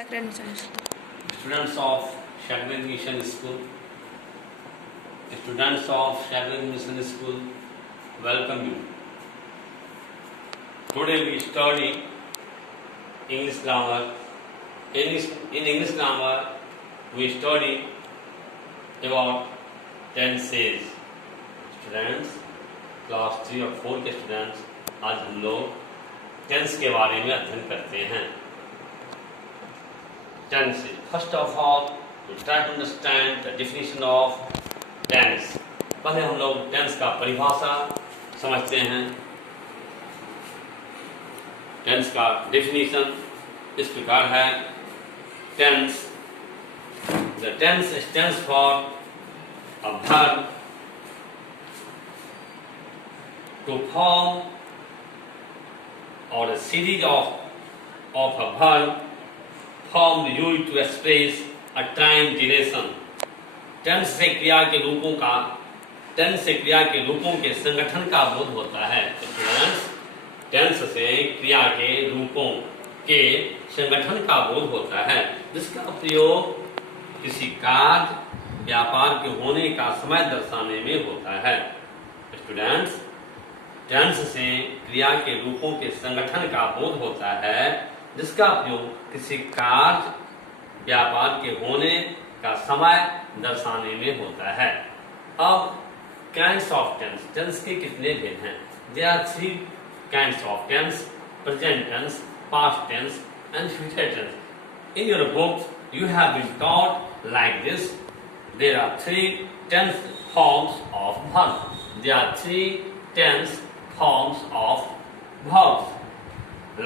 Students of Shadwell Mission School, welcome you. Today we study English grammar. In English grammar, we study about tenses. Students, class 3 और 4 के students, आज हम लोग tense के बारे में अध्ययन करते हैं. Tenses. First of all, we try to understand the definition of tense. पहले हम लोग टेंस का परिभाषा समझते हैं. टेंस का डेफिनेशन इस प्रकार है. Tense, the tense stands for a verb to form or a series of a verb formed used to express a time duration. Tense से क्रिया के रूपों के संगठन का बोध होता है. टेंस से क्रिया के रूपों के संगठन का बोध होता है, जिसका प्रयोग किसी कार्य व्यापार के होने का समय दर्शाने में होता है. स्टूडेंट्स, टेंस से क्रिया के रूपों के संगठन का बोध होता है, जिसका प्रयोग किसी कार्य व्यापार के होने का समय दर्शाने में होता है. अब काइंड्स ऑफ टेंस. टेंस के कितने भेद हैं? There are 3 kinds of tense: present tense, past tense and future tense. In your book you have been taught like this. There are 3 tense forms of verb. There are 3 tense forms of verbs,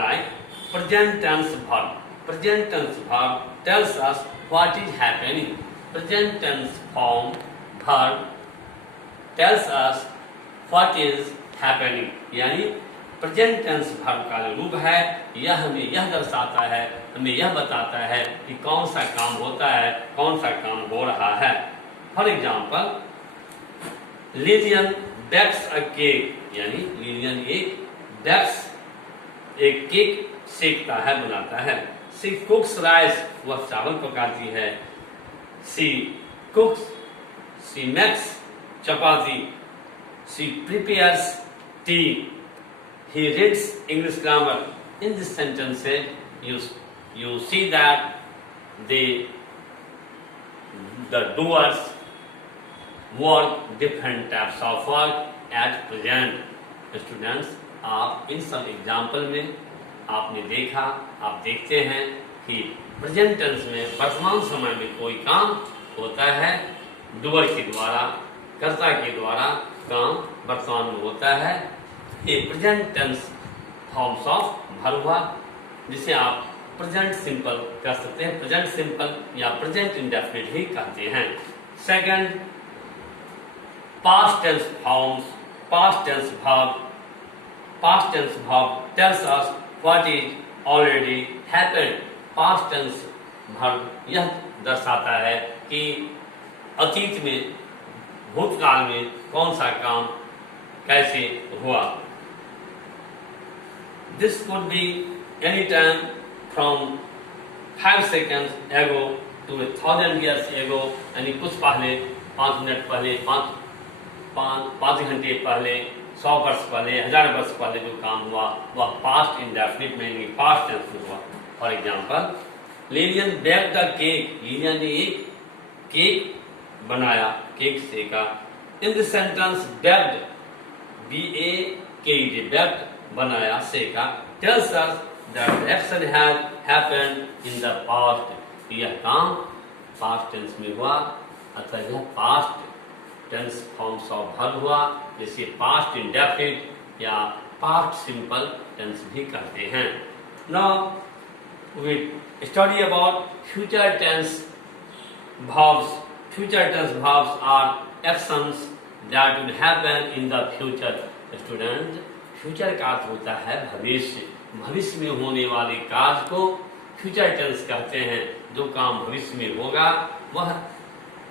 like present tense verb. Present tense verb tells us what is happening. Present tense form verb tells us what is happening. यानी present tense verb का जो रूप है, यह हमें यह दर्शाता है, हमें यह बताता है कि कौन सा काम होता है, कौन सा काम हो रहा है. For example, Lillian bakes a cake. यानी लिलियन एक केक सेकता है, बनाता है. सी कुक्स राइस, वह चावल पकाती है. She makes chapati. She prepares tea. He reads English grammar. In this sentence you see that the doers work different types of work at present. Students, आप इन सब एग्जाम्पल में आपने देखा, आप देखते हैं कि प्रेजेंट टेंस में वर्तमान समय में कोई काम होता है, डूअर के द्वारा, कर्ता के द्वारा काम वर्तमान में होता है. ये present tense forms of verb हुआ, जिसे आप प्रेजेंट सिंपल कह सकते हैं, प्रेजेंट सिंपल या प्रेजेंट इंडेफिनिट भी कहते हैं. Second, past tense forms. Past tense verb tells us what is already happened. Past tense verb यह दर्शाता है कि अतीत में, भूतकाल में कौन सा काम कैसे हुआ. This could be any time from 5 seconds ago to 1000 years ago. यानी कुछ पहले, 5 मिनट पहले, 5 घंटे पहले, 100 वर्ष पहले, 1000 वर्ष पहले जो काम हुआ, वह पास्ट इंडेफिनिट में, पास्ट टेंस में हुआ. For example, Lillian baked a cake. Lillian ने एक केक बनाया, केक सेका. इन this sentence, baked, B-A-K-E-D, baked, बनाया, सेका, tells us that the action has happened in the past. यह काम पास्ट टेंस में हुआ, अतः यह past tense forms of verb हुआ, जिसे पास्ट इंडेफिनिट या पास्ट सिंपल टेंस भी कहते हैं. Now we study about future tense verbs. Future tense verbs are actions that will happen in the future. Student, future का अर्थ होता है भविष्य. भविष्य में होने वाले कार्य को फ्यूचर टेंस कहते हैं. जो काम भविष्य में होगा वह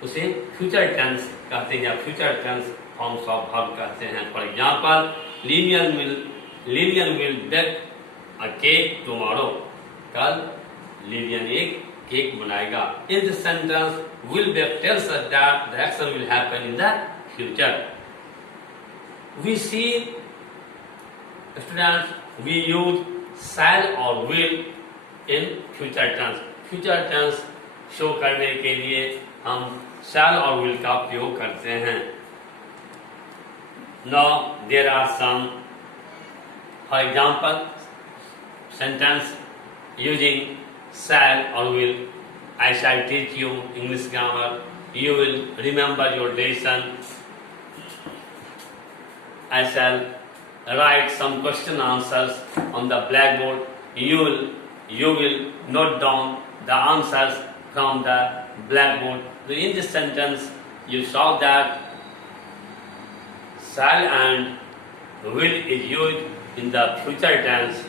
उसे फ्यूचर टेंस कहते हैं या future tense forms of verb कहते हैं. For example, Lillian will bake a cake tomorrow. कल लिलियन एक केक बनाएगा। In this sentence will be tells us that the action will happen in the future. We see students, we use shall or will in future tense. Future tense show करने के लिए हम shall और will का उपयोग करते हैं। Now there are some, for example, sentence using shall or will. I shall teach you English grammar. You will remember your lesson. I shall write some question answers on the blackboard. You will note down the answers from the blackboard. So in this sentence, you saw that shall and will is used in the future tense.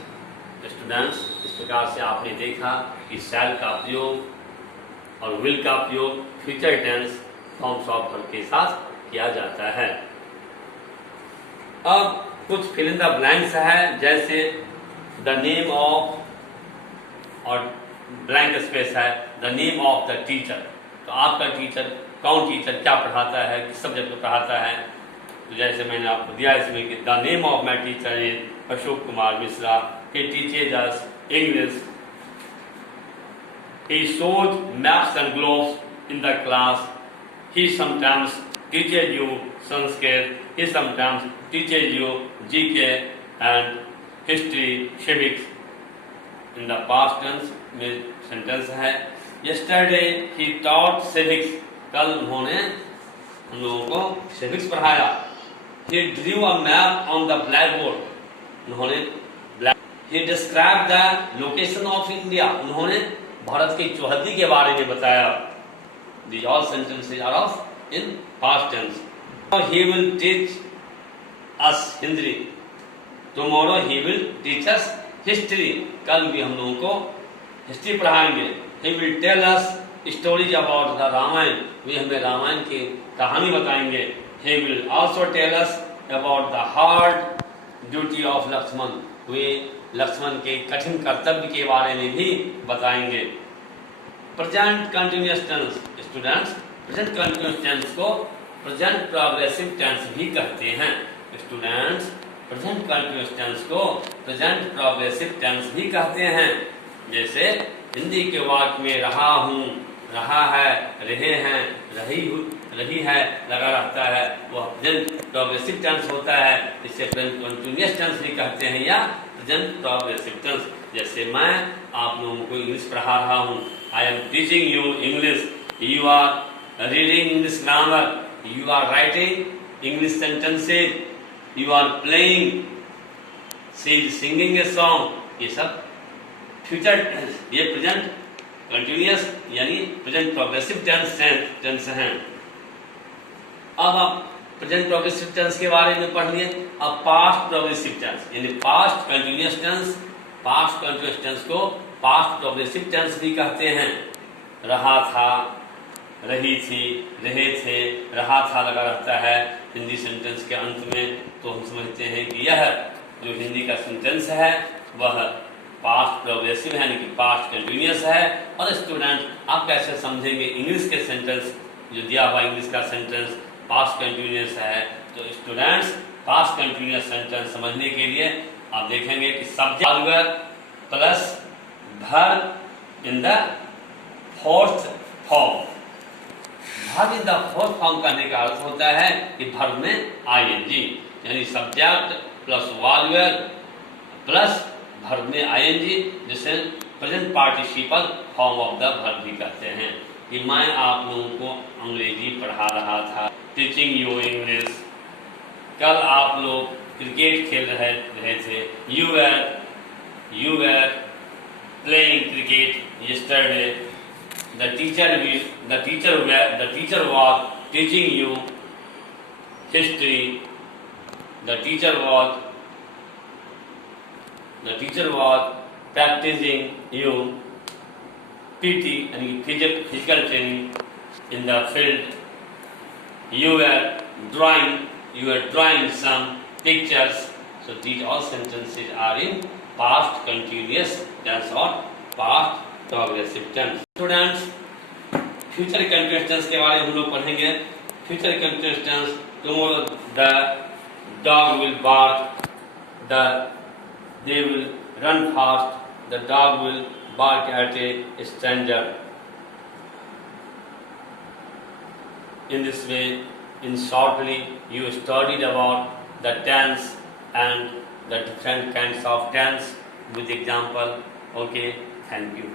Students, इस प्रकार से आपने देखा कि shall का प्रयोग और will का प्रयोग future tense forms of verb के साथ किया जाता है। अब कुछ फिल इन द ब्लैंक्स है, जैसे द नेम ऑफ और ब्लैंक स्पेस है the name of the teacher. तो आपका टीचर कौन, टीचर क्या पढ़ाता है, किस सब्जेक्ट को पढ़ाता है। तो जैसे मैंने आपको दिया इसमें कि the name of my teacher is Ashok Kumar Mishra. He teaches us English. He shows maps and globes in the class. He sometimes teaches you Sanskrit. He sometimes teaches you GK and history, civics. In the past tense में sentence है Yesterday he taught civics. कल उन्होंने हम लोगों को civics पढ़ाया। He drew a map on the blackboard. उन्होंने He described the location of India. उन्होंने भारत की चौहद्दी के बारे में बताया। These all sentences are of in past tense. Now he will teach us Hindi. Tomorrow he will teach us history. कल भी हम लोगों को हिस्ट्री पढ़ाएंगे। He will tell us stories about the Ramayan. वे हमें रामायण की कहानी बताएंगे। He will also tell us about the hard duty of Lakshman. वे लक्ष्मण के कठिन कर्तव्य के बारे में भी बताएंगे। Present continuous tense students, present continuous tense को प्रेजेंट प्रोग्रेसिव टेंस भी कहते हैं। स्टूडेंट्स, प्रेजेंट कंटिन्यूअस टेंस को प्रेजेंट प्रोग्रेसिव टेंस भी कहते हैं। जैसे हिंदी के वाक्य में रहा हूँ, रहा है, रहे हैं, रही है लगा रहता है, वह प्रेजेंट प्रोग्रेसिव टेंस होता है। इसे प्रेजेंट कंटिन्यूअस टेंस भी कहते हैं या प्रेजेंट प्रोग्रेसिव टेंस। जैसे मैं आप लोगों को इंग्लिश पढ़ा रहा हूँ। I am teaching you English. You are reading English grammar. You are writing English sentences. You are playing, singing a song. ये सब फ्यूचर टेंस, ये प्रेजेंट कंटिन्यूअस यानी प्रेजेंट प्रोग्रेसिव टेंस हैं। अब आप प्रेजेंट प्रोग्रेसिव टेंस के बारे में पढ़ लिए। अब पास्ट प्रोग्रेसिव टेंस यानी past continuous tense, past continuous tense को पास्ट प्रोग्रेसिव टेंस भी कहते हैं। रहा था, रही थी, रहे थे, रहा था लगा रहता है हिंदी सेंटेंस के अंत में, तो हम समझते हैं कि यह जो हिंदी का सेंटेंस है वह पास्ट प्रोग्रेसिव है यानी कि पास्ट कंटिन्यूअस है। और स्टूडेंट, आप कैसे समझेंगे इंग्लिश के सेंटेंस, जो दिया हुआ इंग्लिश का सेंटेंस पास्ट कंटिन्यूअस है। तो स्टूडेंट्स, पास्ट कंटिन्यूअस सेंटेंस समझने के लिए आप देखेंगे कि subject plus verb in the fourth form. Verb in the fourth form करने का अर्थ होता है कि वर्ब में आईएनजी यानी subject plus verb plus verb में आईएनजी, जिसे present participle form of the verb भी कहते हैं। कि मैं आप लोगों को अंग्रेजी पढ़ा रहा था, टीचिंग यू इंग्लिश। कल आप लोग क्रिकेट खेल रहे थे, you were playing cricket yesterday. The teacher was teaching you history. The teacher was practicing you PT यानी physical training in the field. You were drawing some pictures. So these all sentences are in past continuous tense or past तो progressive tense. Students, future continuous tense के बारे में हम लोग पढ़ेंगे। Future continuous tense, tomorrow the dog will bark, they will run fast, the dog will bark at a stranger. In this way, in shortly, you studied about the tense and the different kinds of tense with example. Okay, thank you.